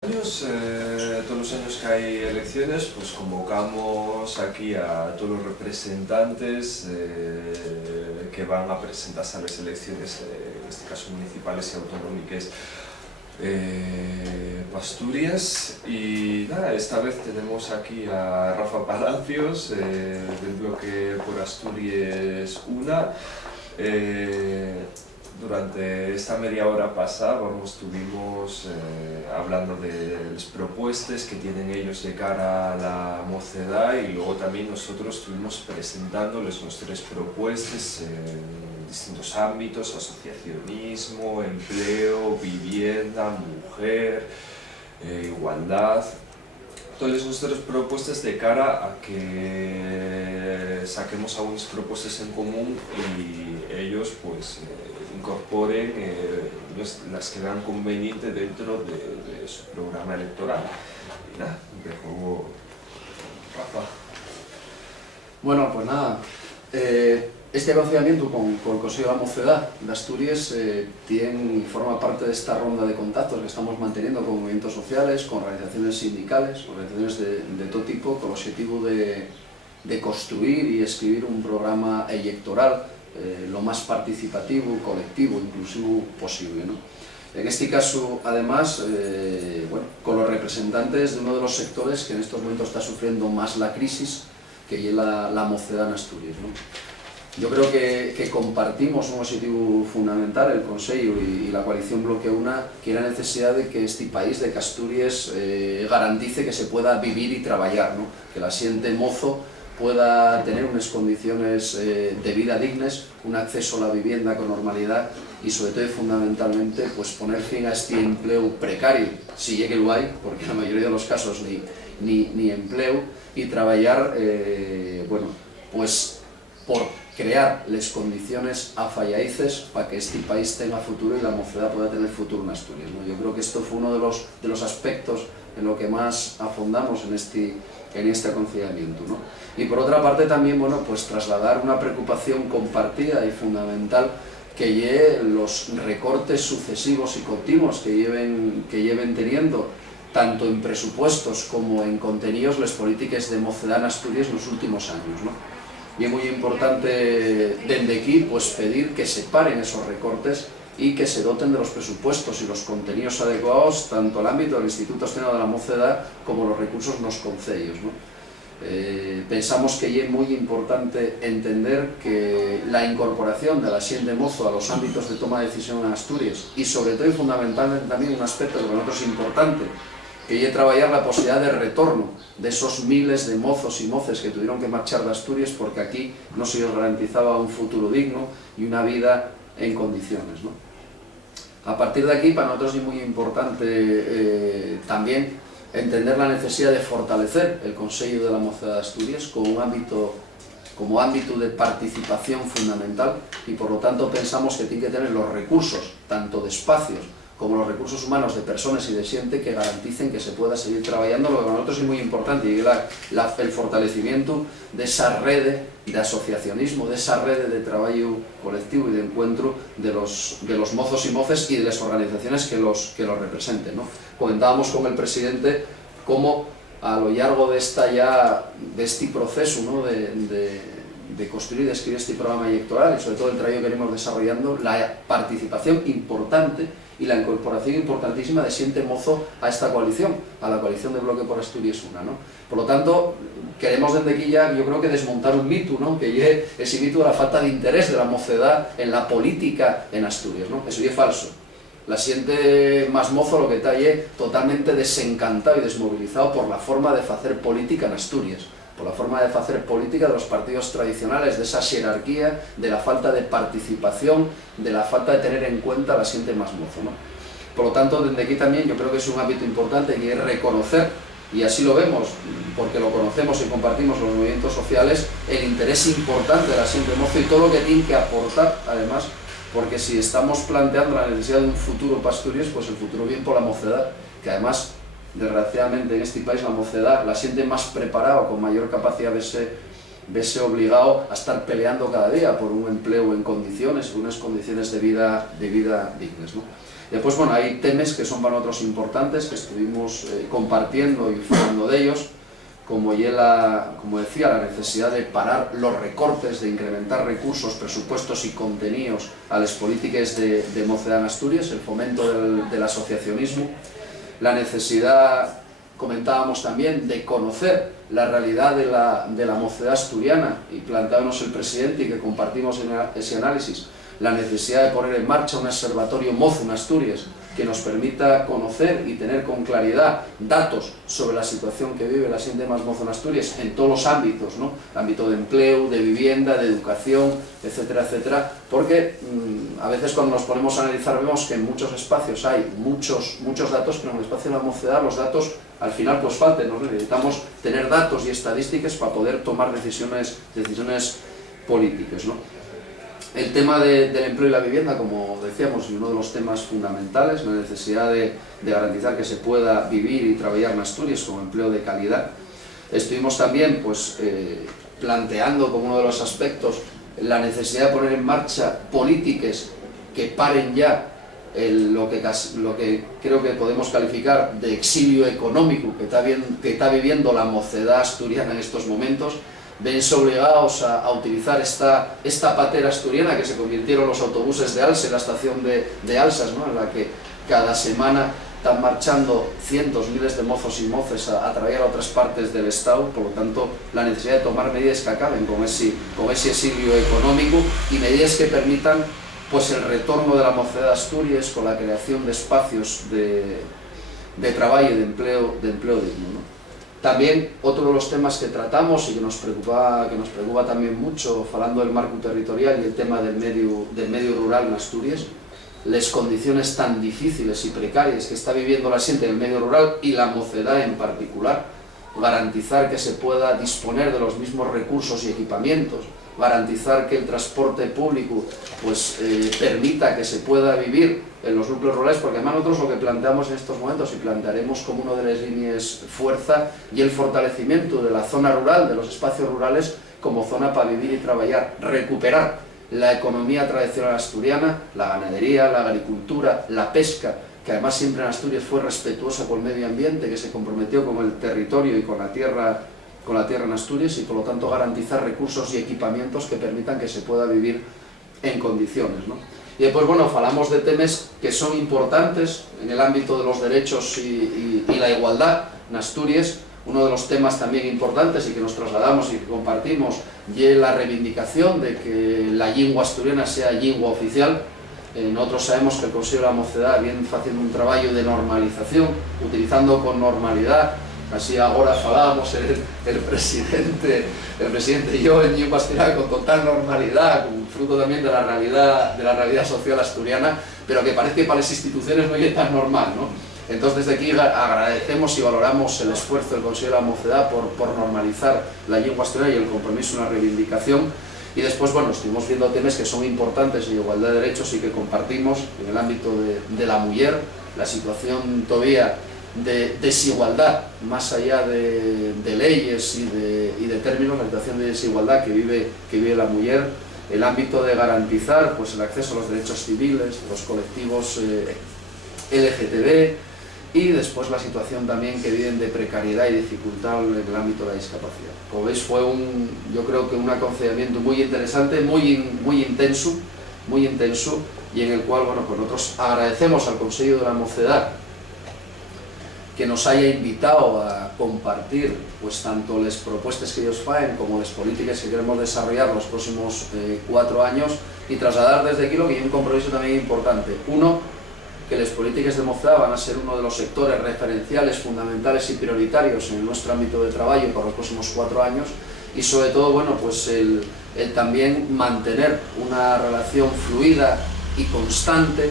Todos los años que hay elecciones, pues convocamos aquí a todos los representantes que van a presentarse a las elecciones, en este caso municipales y autonómicas Asturias. Y nada, esta vez tenemos aquí a Rafa Palacios del bloque por Asturias UNA. Durante esta media hora pasada estuvimos hablando de las propuestas que tienen ellos de cara a la mocedad, y luego también nosotros estuvimos presentándoles nuestras propuestas en distintos ámbitos: asociacionismo, empleo, vivienda, mujer, igualdad. Todas nuestras propuestas de cara a que saquemos algunas propuestas en común y ellos pues incorporen las que vean conveniente dentro de su programa electoral. Y nada, dejo Rafa. Bueno, pues nada, este conocimiento con el Consejo de la Mocedad de Asturias forma parte de esta ronda de contactos que estamos manteniendo con movimientos sociales, con organizaciones sindicales, organizaciones de todo tipo, con el objetivo de construir y escribir un programa electoral lo más participativo, colectivo, inclusivo posible, ¿no? En este caso, además, con los representantes de uno de los sectores que en estos momentos está sufriendo más la crisis, que es la mocedad en Asturias, ¿no? Yo creo que compartimos un objetivo fundamental, el Consejo y la coalición Bloque UNA, que es la necesidad de que este país, de que Asturias, garantice que se pueda vivir y trabajar, ¿no? Que la xente mozo pueda tener unas condiciones de vida dignas, un acceso a la vivienda con normalidad y sobre todo y fundamentalmente pues poner fin a este empleo precario, si llegue lo hay, porque en la mayoría de los casos ni empleo, y trabajar pues por crear las condiciones afallaices para que este país tenga futuro y la mocedad pueda tener futuro en Asturias, ¿no? Yo creo que esto fue uno de los aspectos en lo que más afondamos en este aconseamiento, ¿no? Y por otra parte también, pues trasladar una preocupación compartida y fundamental que lleven los recortes sucesivos y continuos que lleven teniendo tanto en presupuestos como en contenidos las políticas de mocedad en Asturias en los últimos años, ¿no? Y es muy importante desde aquí pues pedir que se paren esos recortes y que se doten de los presupuestos y los contenidos adecuados tanto al ámbito del Instituto Asturiano de la Mocedad como los recursos en los concellos, ¿no? Pensamos que es muy importante entender que la incorporación de la xente mozo a los ámbitos de toma de decisión en Asturias, y sobre todo y fundamentalmente también un aspecto que para nosotros es importante, que es trabajar la posibilidad de retorno de esos miles de mozos y moces que tuvieron que marchar de Asturias porque aquí no se les garantizaba un futuro digno y una vida en condiciones, ¿no? A partir de aquí, para nosotros es muy importante también entender la necesidad de fortalecer el Consejo de la Mocedad de Asturias como ámbito de participación fundamental, y por lo tanto pensamos que tiene que tener los recursos, tanto de espacios como los recursos humanos de personas y de xente que garanticen que se pueda seguir trabajando, lo que para nosotros es muy importante, y el fortalecimiento de esa red de asociacionismo, de esa red de trabajo colectivo y de encuentro de los mozos y moces y de las organizaciones que los representen, ¿no? Comentábamos con el presidente cómo a lo largo de este proceso, ¿no? de construir y de escribir este programa electoral, y sobre todo el trabajo que venimos desarrollando, la participación importante y la incorporación importantísima de xente mozo a esta coalición, a la coalición de Bloque por Asturias UNA, ¿no? Por lo tanto, queremos desde aquí ya, yo creo que desmontar un mito, ¿no? Que es ese mito de la falta de interés de la mocedad en la política en Asturias, ¿no? Eso es falso. La xente más mozo lo que está es totalmente desencantado y desmovilizado por la forma de hacer política en Asturias, por la forma de hacer política de los partidos tradicionales, de esa jerarquía, de la falta de participación, de la falta de tener en cuenta a la xente más mozo, ¿no? Por lo tanto, desde aquí también yo creo que es un ámbito importante que es reconocer, y así lo vemos, porque lo conocemos y compartimos los movimientos sociales, el interés importante de la xente mozo y todo lo que tiene que aportar, además, porque si estamos planteando la necesidad de un futuro para Asturias, pues el futuro viene por la mocedad, que además, desgraciadamente en este país la mocedad, la xente más preparada, con mayor capacidad vese obligado a estar peleando cada día por un empleo en condiciones, unas condiciones de vida dignas, ¿no? Después, bueno, hay temas que son para nosotros importantes, que estuvimos compartiendo y hablando de ellos, como decía, la necesidad de parar los recortes, de incrementar recursos, presupuestos y contenidos a las políticas de Mocedad en Asturias, el fomento del asociacionismo, la necesidad, comentábamos también, de conocer la realidad de la mocedad asturiana, y planteábamos el presidente, y que compartimos en ese análisis, la necesidad de poner en marcha un observatorio mozo en Asturias que nos permita conocer y tener con claridad datos sobre la situación que vive la gente más mozo en Asturias en todos los ámbitos, ¿no? El ámbito de empleo, de vivienda, de educación, etcétera, etcétera, porque a veces cuando nos ponemos a analizar vemos que en muchos espacios hay muchos datos, pero en el espacio de la mocedad los datos al final pues faltan, ¿no? Necesitamos tener datos y estadísticas para poder tomar decisiones políticas, ¿no? El tema del empleo y la vivienda, como decíamos, es uno de los temas fundamentales, la necesidad de garantizar que se pueda vivir y trabajar en Asturias con empleo de calidad. Estuvimos también planteando como uno de los aspectos la necesidad de poner en marcha políticas que paren ya lo que creo que podemos calificar de exilio económico que está viviendo la mocedad asturiana en estos momentos. Vense obligados a utilizar esta patera asturiana que se convirtieron los autobuses de Alsa, la estación de Alsas, ¿no? En la que cada semana están marchando cientos, miles de mozos y moces a trabajar a otras partes del Estado. Por lo tanto, la necesidad de tomar medidas que acaben con ese exilio económico y medidas que permitan pues el retorno de la mocedad de Asturias con la creación de espacios de trabajo y de empleo digno, ¿no? También otro de los temas que tratamos y que nos preocupa también mucho, hablando del marco territorial y el tema del medio rural en Asturias, las condiciones tan difíciles y precarias que está viviendo la gente en el medio rural y la mocedad en particular, garantizar que se pueda disponer de los mismos recursos y equipamientos, garantizar que el transporte público permita que se pueda vivir en los núcleos rurales, porque además nosotros lo que planteamos en estos momentos y plantearemos como una de las líneas fuerza y el fortalecimiento de la zona rural, de los espacios rurales como zona para vivir y trabajar, recuperar la economía tradicional asturiana, la ganadería, la agricultura, la pesca, que además siempre en Asturias fue respetuosa con el medio ambiente, que se comprometió con el territorio y con la tierra en Asturias, y por lo tanto garantizar recursos y equipamientos que permitan que se pueda vivir en condiciones, ¿no? Y después, bueno, hablamos de temas que son importantes en el ámbito de los derechos y la igualdad en Asturias. Uno de los temas también importantes y que nos trasladamos y que compartimos y la reivindicación de que la lengua asturiana sea lengua oficial. Nosotros sabemos que el Consejo de la Mocedad viene haciendo un trabajo de normalización, utilizando con normalidad. Así ahora falábamos el presidente y yo en lengua asturiana con total normalidad, fruto también de la realidad social asturiana, pero que parece que para las instituciones no es tan normal, ¿no? Entonces desde aquí agradecemos y valoramos el esfuerzo del Consejo de la Mocedad por normalizar la lengua asturiana y el compromiso en la reivindicación. Y después, bueno, estuvimos viendo temas que son importantes en igualdad de derechos y que compartimos en el ámbito de la mujer, la situación todavía de desigualdad, más allá de leyes y de términos, la situación de desigualdad que vive la mujer, el ámbito de garantizar pues, el acceso a los derechos civiles, los colectivos LGTB, y después la situación también que viven de precariedad y dificultad en el ámbito de la discapacidad. Como veis, fue yo creo que un aconciliamiento muy interesante, muy intenso, y en el cual, bueno, pues nosotros agradecemos al Consejo de la Mocedad que nos haya invitado a compartir pues tanto las propuestas que ellos faen como las políticas que queremos desarrollar los próximos 4 años, y trasladar desde aquí lo que hay un compromiso también importante. Uno, que las políticas de mocedad van a ser uno de los sectores referenciales, fundamentales y prioritarios en nuestro ámbito de trabajo para los próximos 4 años, y sobre todo, bueno, pues el también mantener una relación fluida y constante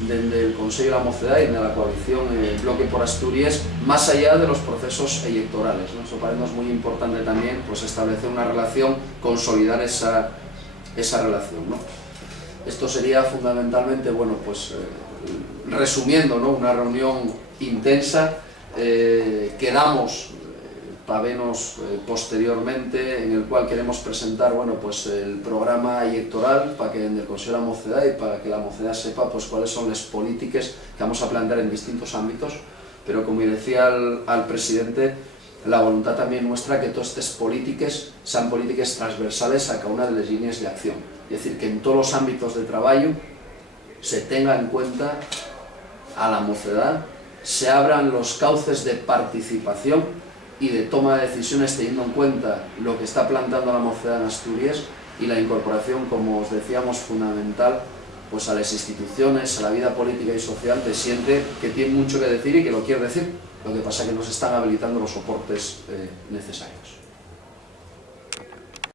desde el Consejo de la Mocedad y de la coalición Bloque por Asturias, más allá de los procesos electorales, ¿no? Eso para nosotros es muy importante también, pues establecer una relación, consolidar esa relación, ¿no? Esto sería fundamentalmente, bueno, pues resumiendo, ¿no? Una reunión intensa. Quedamos para vernos posteriormente, en el cual queremos presentar, bueno, pues el programa electoral para que en el Consejo de la Mocedad y para que la Mocedad sepa pues cuáles son las políticas que vamos a plantear en distintos ámbitos, pero como decía al presidente, la voluntad también nuestra que todas estas políticas sean políticas transversales a cada una de las líneas de acción, es decir, que en todos los ámbitos de trabajo se tenga en cuenta a la mocedad, se abran los cauces de participación y de toma de decisiones teniendo en cuenta lo que está plantando la mocedad en Asturias y la incorporación, como os decíamos, fundamental pues a las instituciones, a la vida política y social de gente que tiene mucho que decir y que lo quiere decir. Lo que pasa es que nos están habilitando los soportes necesarios.